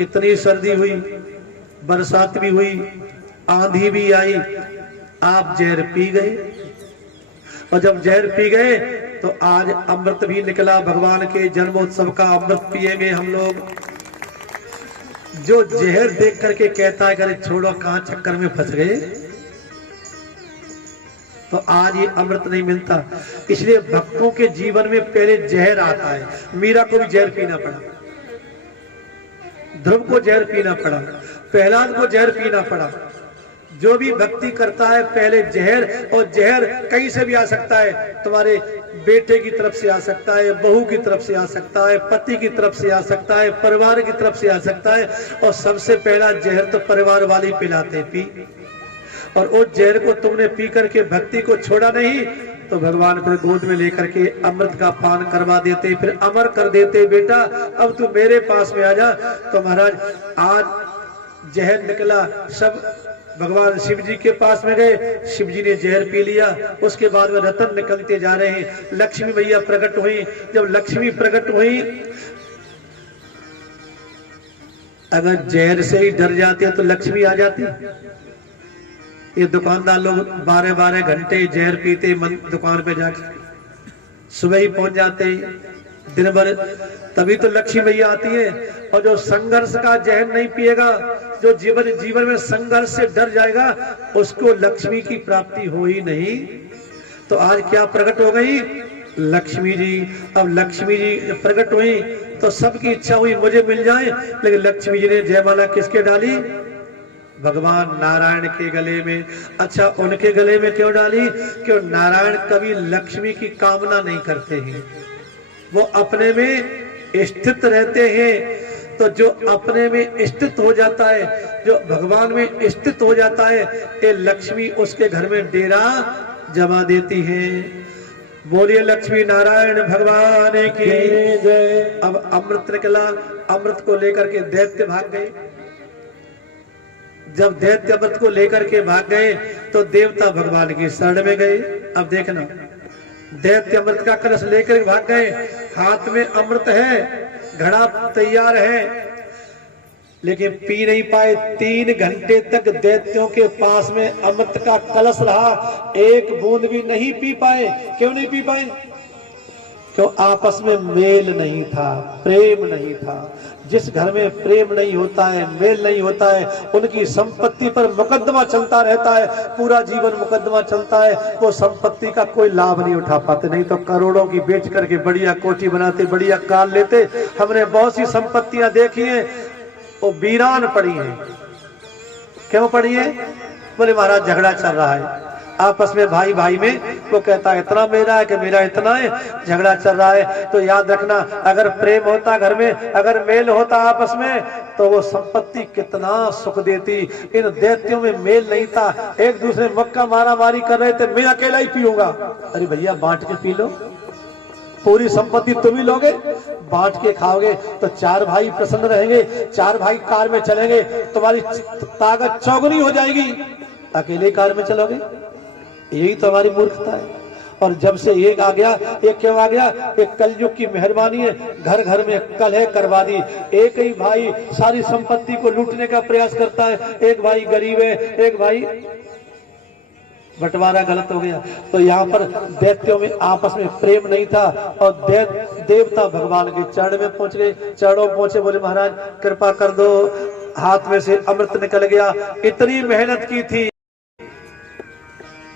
इतनी सर्दी हुई, बरसात भी हुई, आंधी भी आई, आप जहर पी गए। और जब जहर पी गए तो आज अमृत भी निकला, भगवान के जन्मोत्सव का अमृत पिएंगे हम लोग। जो जहर देख करके कहता है अरे छोड़ो कहां चक्कर में फंस गए, तो आज ये अमृत नहीं मिलता। इसलिए भक्तों के जीवन में पहले जहर आता है। मीरा को भी जहर पीना पड़ा, ध्रुव को जहर पीना पड़ा, प्रहलाद को जहर पीना पड़ा। जो भी भक्ति करता है पहले जहर, और जहर कहीं से भी आ सकता है, तुम्हारे बेटे की तरफ से आ सकता है, बहू की तरफ से आ सकता है, पति की तरफ से आ सकता है, परिवार की तरफ से आ सकता है। और सबसे पहला जहर तो परिवार वाले पिलाते, पी। और उस जहर को तुमने पी करके भक्ति को छोड़ा नहीं, तो भगवान फिर गोद में लेकर के अमृत का पान करवा देते, फिर अमर कर देते, बेटा अब तू मेरे पास में आ जा। तो महाराज आज जहर निकला, सब भगवान शिव जी के पास में गए, शिव जी ने जहर पी लिया। उसके बाद में रतन निकलते जा रहे हैं, लक्ष्मी मैया प्रकट हुई। जब लक्ष्मी प्रकट हुई, अगर जहर से ही डर जाते तो लक्ष्मी आ जाती। ये दुकानदार लोग 12-12 घंटे जहर पीते दुकान पे जाके, सुबह ही पहुंच जाते दिन भर, तभी तो लक्ष्मी मैया आती है। और जो संघर्ष का जहर नहीं पिएगा, जो जीवन में संघर्ष से डर जाएगा, उसको लक्ष्मी की प्राप्ति हो ही नहीं। तो आज क्या प्रकट हो गई? लक्ष्मी जी। अब लक्ष्मी जी प्रकट हुई तो सबकी इच्छा हुई मुझे मिल जाए, लेकिन लक्ष्मी जी ने जयमाला किसके डाली? भगवान नारायण के गले में। अच्छा, उनके गले में क्यों डाली? क्यों नारायण कभी लक्ष्मी की कामना नहीं करते हैं, वो अपने में स्थित रहते हैं। तो जो अपने में स्थित हो जाता है, जो भगवान में स्थित हो जाता है, ये लक्ष्मी उसके घर में डेरा जमा देती है। बोलिए लक्ष्मी नारायण भगवान की जय। अब अमृत निकला, अमृत को लेकर के दैत्य भाग गए। जब दैत्य अमृत को लेकर के भाग गए तो देवता भगवान की शरण में गए। अब देखना, दैत्य अमृत का कलश लेकर भाग गए, हाथ में अमृत है, घड़ा तैयार है, लेकिन पी नहीं पाए। 3 घंटे तक दैत्यों के पास में अमृत का कलश रहा, एक बूंद भी नहीं पी पाए। क्यों नहीं पी पाए? क्यों? आपस में मेल नहीं था, प्रेम नहीं था। जिस घर में प्रेम नहीं होता है, मेल नहीं होता है, उनकी संपत्ति पर मुकदमा चलता रहता है, पूरा जीवन मुकदमा चलता है, वो संपत्ति का कोई लाभ नहीं उठा पाते। नहीं तो करोड़ों की बेच करके बढ़िया कोठी बनाते, बढ़िया कार लेते। हमने बहुत सी संपत्तियां देखी हैं, वो वीरान पड़ी हैं। क्यों पड़ी है? बोले महाराज झगड़ा चल रहा है आपस में, भाई भाई में, वो कहता है इतना मेरा है कि मेरा इतना है, झगड़ा चल रहा है। तो याद रखना, अगर प्रेम होता घर में, अगर मेल होता आपस में, तो वो संपत्ति कितना सुख देती। इन दैत्यों में मेल नहीं था, एक दूसरे मक्का मारा मारी कर रहे थे, मैं अकेला ही पीऊंगा। अरे भैया बांट के पी लो, पूरी संपत्ति तुम ही लोगे, बांट के खाओगे तो 4 भाई प्रसन्न रहेंगे, 4 भाई कार में चलेंगे, तुम्हारी ताकत चौगुनी हो जाएगी। अकेले कार में चलोगे, यही तो हमारी मूर्खता है। और जब से एक आ गया, एक क्यों आ गया? एक कलयुग की मेहरबानी है, घर घर में कलह करवा दी। एक ही भाई सारी संपत्ति को लूटने का प्रयास करता है, एक भाई गरीब है, एक भाई, बंटवारा गलत हो गया। तो यहाँ पर दैत्यों में आपस में प्रेम नहीं था, और देवता भगवान के चरण में पहुंच गए, चरणों पहुंचे, बोले महाराज कृपा कर दो, हाथ में से अमृत निकल गया। इतनी मेहनत की थी,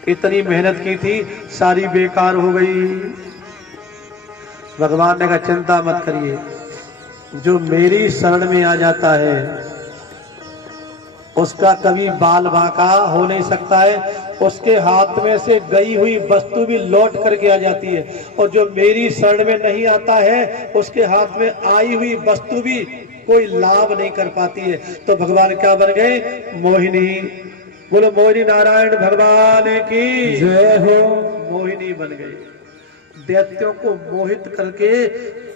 इतनी मेहनत की थी, सारी बेकार हो गई। भगवान ने कहा चिंता मत करिए, जो मेरी शरण में आ जाता है उसका कभी बाल बांका हो नहीं सकता है, उसके हाथ में से गई हुई वस्तु भी लौट करके आ जाती है। और जो मेरी शरण में नहीं आता है, उसके हाथ में आई हुई वस्तु भी कोई लाभ नहीं कर पाती है। तो भगवान क्या बन गए? मोहिनी। बोलो मोहिनी नारायण भगवान की जय हो। मोहिनी बन गए। दैत्यों को मोहित करके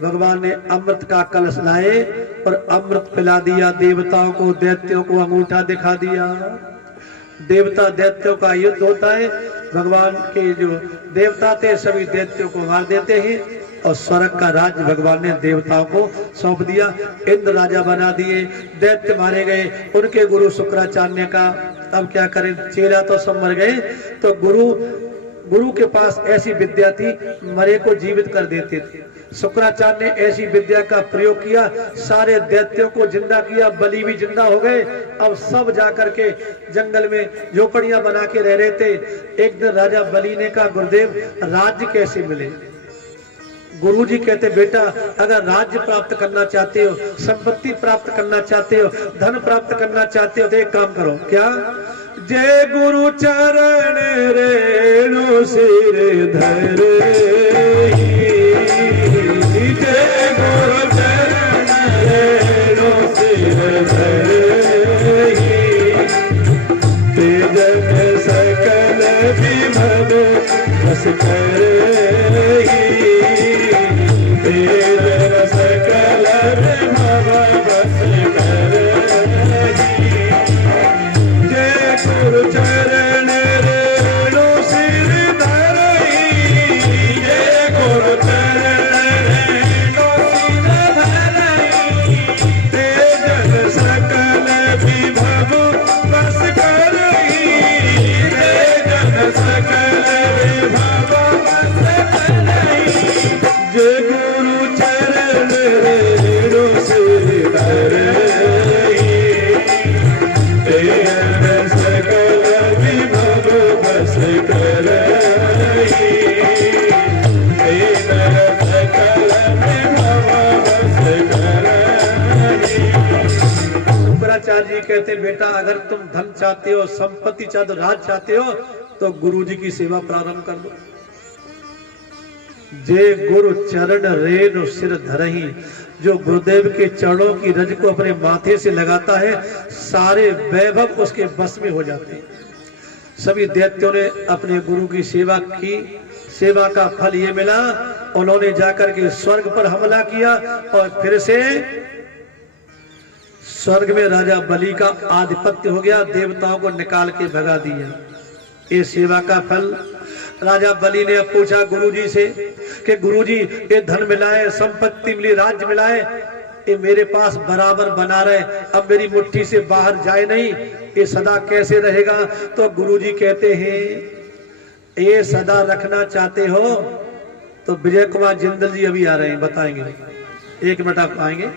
भगवान ने अमृत का कलश लाए और अमृत पिला दिया देवताओं को, दैत्यों को अंगूठा दिखा दिया। देवता दैत्यों का युद्ध होता है, भगवान के जो देवता थे सभी दैत्यों को मार देते हैं। और स्वर्ग का राज्य भगवान ने देवताओं को सौंप दिया। इंद्र राजा बना दिए, दैत्य मारे गए, उनके गुरु शुक्राचार्य का अब क्या करें, चेला तो सब मर गए। तो गुरु के पास ऐसी विद्या थी, मरे को जीवित कर देते थे। शुक्राचार्य ने ऐसी विद्या का प्रयोग किया, सारे दैत्यों को जिंदा किया, बलि भी जिंदा हो गए। अब सब जाकर के जंगल में झोपड़ियां बना के रह रहे थे। एक दिन राजा बलि ने कहा, गुरुदेव राज्य कैसे मिले? गुरुजी कहते, बेटा अगर राज्य प्राप्त करना चाहते हो, संपत्ति प्राप्त करना चाहते हो, धन प्राप्त करना चाहते हो, तो एक काम करो। क्या? जय गुरु चरण रेणु सिर धर, जय गुरु चरण रेणु सिर धर, तेजन सकल विभव बस कर, तेजन सकल विभव बस कर, गुरु चरण रेणु सिर धरई, जय गुरु चरण रेणु सिर धरई, तेजन सकल विभव बस करई, तेजन सकल विभव बस करई, जय गुरु चरण रेणु सिर धरई, तेजन सकल विभव बस करई, तेजन सकल विभव बस करई। शुक्राचार्य जी कहते, बेटा अगर तुम धन चाहते हो, संपत्ति चाहते हो, राज चाहते हो, तो गुरु जी की सेवा प्रारंभ कर दो। जय गुरु चरण रेणु सिर धरही, जो गुरुदेव के चरणों की रज को अपने माथे से लगाता है, सारे वैभव उसके बस में हो जाते हैं। सभी दैत्यों ने अपने गुरु की सेवा की, सेवा का फल ये मिला, उन्होंने जाकर के स्वर्ग पर हमला किया और फिर से स्वर्ग में राजा बलि का आधिपत्य हो गया, देवताओं को निकाल के भगा दिया। ये सेवा का फल। राजा बलि ने अब पूछा गुरुजी से कि गुरुजी ये धन मिला है, संपत्ति मिली, राज्य मिला है, ये मेरे पास बराबर बना रहे, अब मेरी मुट्ठी से बाहर जाए नहीं, ये सदा कैसे रहेगा? तो गुरुजी कहते हैं, ये सदा रखना चाहते हो तो विजय कुमार जिंदल जी अभी आ रहे हैं, बताएंगे, 1 मिनट आप आएंगे।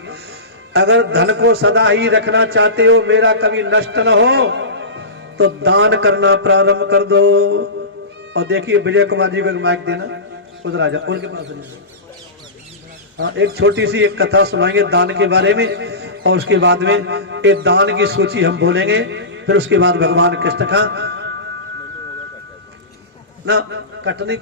अगर धन को सदा ही रखना चाहते हो, मेरा कभी नष्ट न हो, तो दान करना प्रारंभ कर दो। और देखिए विजय कुमार जी को माइक देना, उधर आ जाओ, उनके पास। हाँ, एक छोटी सी एक कथा सुनाएंगे दान के बारे में, और उसके बाद में एक दान की सूची हम बोलेंगे, फिर उसके बाद भगवान कृष्ण का ना कटने